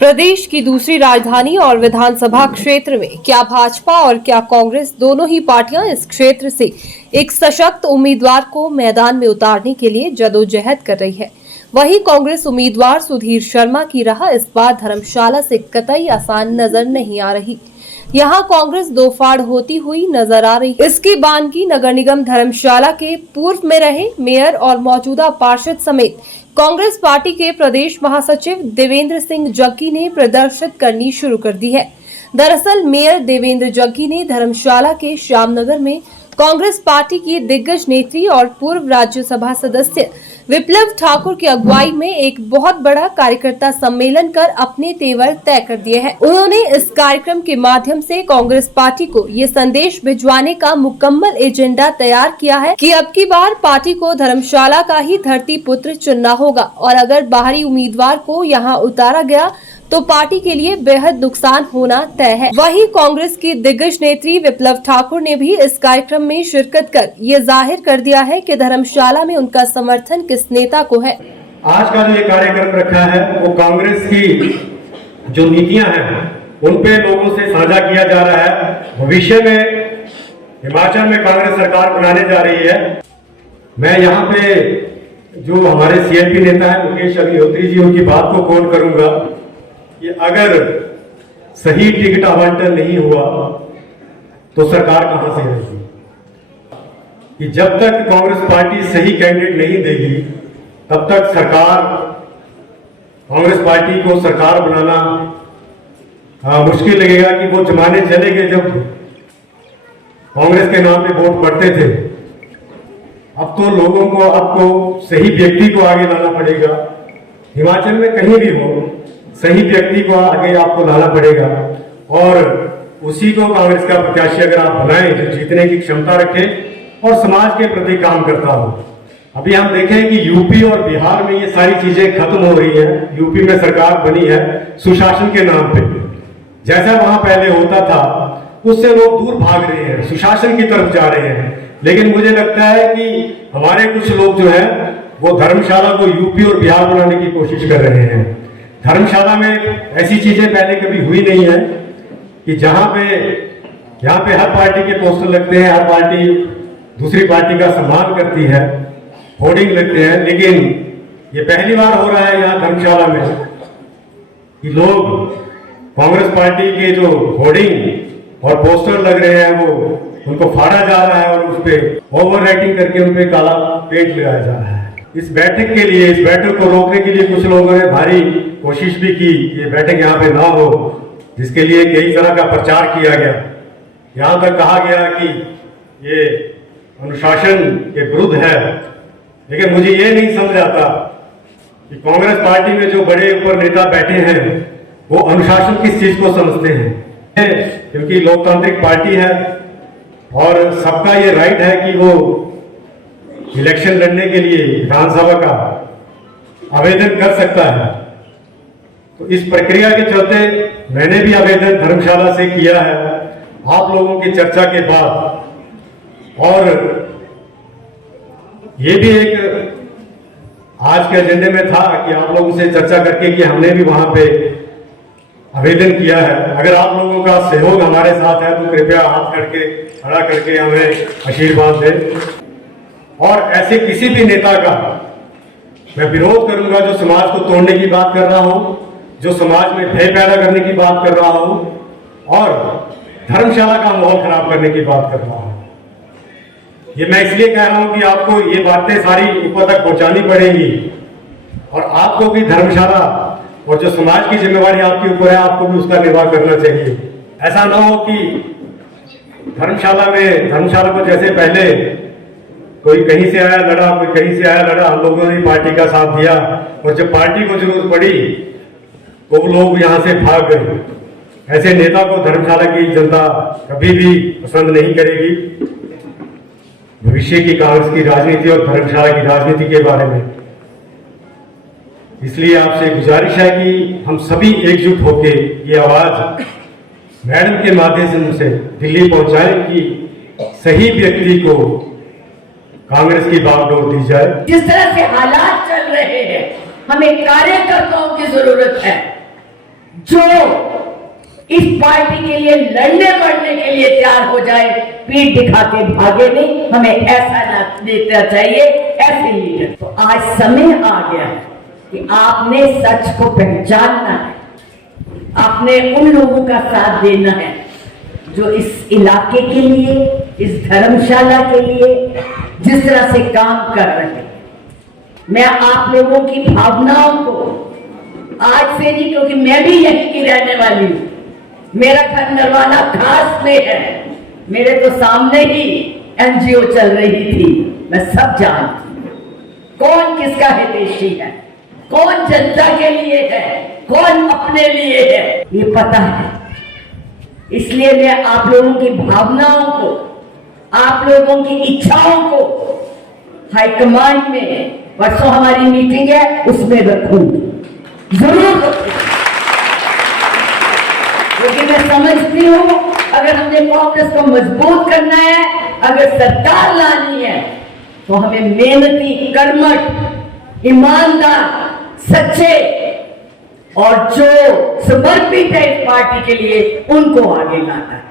प्रदेश की दूसरी राजधानी और विधानसभा क्षेत्र में क्या भाजपा और क्या कांग्रेस दोनों ही पार्टियां इस क्षेत्र से एक सशक्त उम्मीदवार को मैदान में उतारने के लिए जदोजहद कर रही है। वहीं कांग्रेस उम्मीदवार सुधीर शर्मा की राह इस बार धर्मशाला से कतई आसान नजर नहीं आ रही। यहां कांग्रेस दो फाड़ होती हुई नजर आ रही। इसकी बानगी नगर निगम धर्मशाला के पूर्व में रहे मेयर और मौजूदा पार्षद समेत कांग्रेस पार्टी के प्रदेश महासचिव देवेंद्र सिंह जग्गी ने प्रदर्शित करनी शुरू कर दी है। दरअसल मेयर देवेंद्र जग्गी ने धर्मशाला के श्यामनगर में कांग्रेस पार्टी की दिग्गज नेत्री और पूर्व राज्यसभा सदस्य विप्लव ठाकुर की अगुवाई में एक बहुत बड़ा कार्यकर्ता सम्मेलन कर अपने तेवर तय कर दिए हैं। उन्होंने इस कार्यक्रम के माध्यम से कांग्रेस पार्टी को ये संदेश भिजवाने का मुकम्मल एजेंडा तैयार किया है कि अब की बार पार्टी को धर्मशाला का ही धरती पुत्र चुनना होगा और अगर बाहरी उम्मीदवार को यहाँ उतारा गया तो पार्टी के लिए बेहद नुकसान होना तय है। वहीं कांग्रेस की दिग्गज नेत्री विप्लव ठाकुर ने भी इस कार्यक्रम में शिरकत कर ये जाहिर कर दिया है कि धर्मशाला में उनका समर्थन किस नेता को है। आज का जो ये कार्यक्रम रखा है वो कांग्रेस की जो नीतियां हैं उन पे लोगों से साझा किया जा रहा है। भविष्य में हिमाचल में कांग्रेस सरकार बनाने जा रही है। मैं यहाँ पे जो हमारे सीएलपी नेता है मुकेश अग्निहोत्री जी उनकी बात को कोट करूंगा कि अगर सही टिकट आवंटन नहीं हुआ तो सरकार कहां से रहेगी। कि जब तक कांग्रेस पार्टी सही कैंडिडेट नहीं देगी तब तक सरकार कांग्रेस पार्टी को सरकार बनाना मुश्किल लगेगा। कि वो जमाने चले गए जब कांग्रेस के नाम पे वोट पड़ते थे। अब तो लोगों को आपको सही व्यक्ति को आगे लाना पड़ेगा। हिमाचल में कहीं भी हो सही व्यक्ति को आगे आपको लाना पड़ेगा और उसी को कांग्रेस का प्रत्याशी अगर आप बनाएं जो जीतने की क्षमता रखे और समाज के प्रति काम करता हो। अभी हम देखें कि यूपी और बिहार में ये सारी चीजें खत्म हो रही हैं। यूपी में सरकार बनी है सुशासन के नाम पे। जैसा वहां पहले होता था उससे लोग दूर भाग रहे हैं, सुशासन की तरफ जा रहे हैं। लेकिन मुझे लगता है कि हमारे कुछ लोग जो है वो धर्मशाला को यूपी और बिहार बनाने की कोशिश कर रहे हैं। धर्मशाला में ऐसी चीजें पहले कभी हुई नहीं है कि यहाँ पे हर पार्टी के पोस्टर लगते हैं, हर पार्टी दूसरी पार्टी का सम्मान करती है, होर्डिंग लगते हैं। लेकिन ये पहली बार हो रहा है यहाँ धर्मशाला में कि लोग कांग्रेस पार्टी के जो होर्डिंग और पोस्टर लग रहे हैं वो उनको फाड़ा जा रहा है और उस पर ओवर राइटिंग करके उन पर काला पेंट लगाया जा रहा है। इस बैठक के लिए, इस बैठक को रोकने के लिए कुछ लोगों ने भारी कोशिश भी की ये बैठक यहाँ पे ना हो, जिसके लिए कई तरह का प्रचार किया गया। यहाँ तक कहा गया कि ये अनुशासन के विरुद्ध है। लेकिन मुझे ये नहीं समझ आता कि कांग्रेस पार्टी में जो बड़े ऊपर नेता बैठे हैं वो अनुशासन किस चीज को समझते हैं। क्योंकि लोकतांत्रिक पार्टी है और सबका ये राइट है कि वो इलेक्शन लड़ने के लिए विधानसभा का आवेदन कर सकता है। तो इस प्रक्रिया के चलते मैंने भी आवेदन धर्मशाला से किया है आप लोगों की चर्चा के बाद। और ये भी एक आज के एजेंडे में था कि आप लोगों से चर्चा करके कि हमने भी वहां पे आवेदन किया है। अगर आप लोगों का सहयोग हमारे साथ है तो कृपया हाथ करके खड़ा करके हमें आशीर्वाद दें। और ऐसे किसी भी नेता का मैं विरोध करूंगा जो समाज को तोड़ने की बात कर रहा हूं, जो समाज में भय पैदा करने की बात कर रहा हूं और धर्मशाला का माहौल खराब करने की बात कर रहा हूं। ये मैं इसलिए कह रहा हूं कि आपको ये बातें सारी ऊपर तक पहुंचानी पड़ेंगी और आपको भी धर्मशाला और जो समाज की जिम्मेवारी आपके ऊपर है आपको भी उसका निर्वाह करना चाहिए। ऐसा ना हो कि धर्मशाला को जैसे पहले कोई कहीं से आया लड़ा, कोई कहीं से आया लड़ा, हम लोगों ने पार्टी का साथ दिया और जब पार्टी को जरूरत पड़ी तो वो लोग यहाँ से भाग गए। ऐसे नेता को धर्मशाला की जनता कभी भी पसंद नहीं करेगी। भविष्य की कांग्रेस की राजनीति और धर्मशाला की राजनीति के बारे में इसलिए आपसे गुजारिश है कि हम सभी एकजुट होकर ये आवाज मैडम के माध्यम से दिल्ली पहुंचाएं कि सही व्यक्ति को कांग्रेस की बागडोर दी जाए। जिस तरह से हालात चल रहे हैं हमें कार्यकर्ताओं की जरूरत है। इस पार्टी के लिए लड़ने मरने के लिए तैयार हो जाए, पीठ दिखा के भागे नहीं। हमें ऐसा नेता चाहिए, ऐसे लीडर। तो आज समय आ गया कि आपने सच को पहचानना है, आपने उन लोगों का साथ देना है जो इस इलाके के लिए, इस धर्मशाला के लिए जिस तरह से काम कर रहे हैं। मैं आप लोगों की भावनाओं को आज से नहीं, क्योंकि मैं भी यहीं की रहने वाली हूं, मेरा घर नरवाना खास में है, मेरे तो सामने ही एनजीओ चल रही थी, मैं सब जानती हूं कौन किसका हितैषी है, कौन जनता के लिए है, कौन अपने लिए है, ये पता है। इसलिए मैं आप लोगों की भावनाओं को, आप लोगों की इच्छाओं को हाईकमांड में, परसों हमारी मीटिंग है उसमें रखूंगी, जरूर रखूंगी। क्योंकि मैं समझती हूं अगर हमने कांग्रेस को मजबूत करना है, अगर सरकार लानी है, तो हमें मेहनती, कर्मठ, ईमानदार, सच्चे और जो समर्पित है इस पार्टी के लिए, उनको आगे लाना है।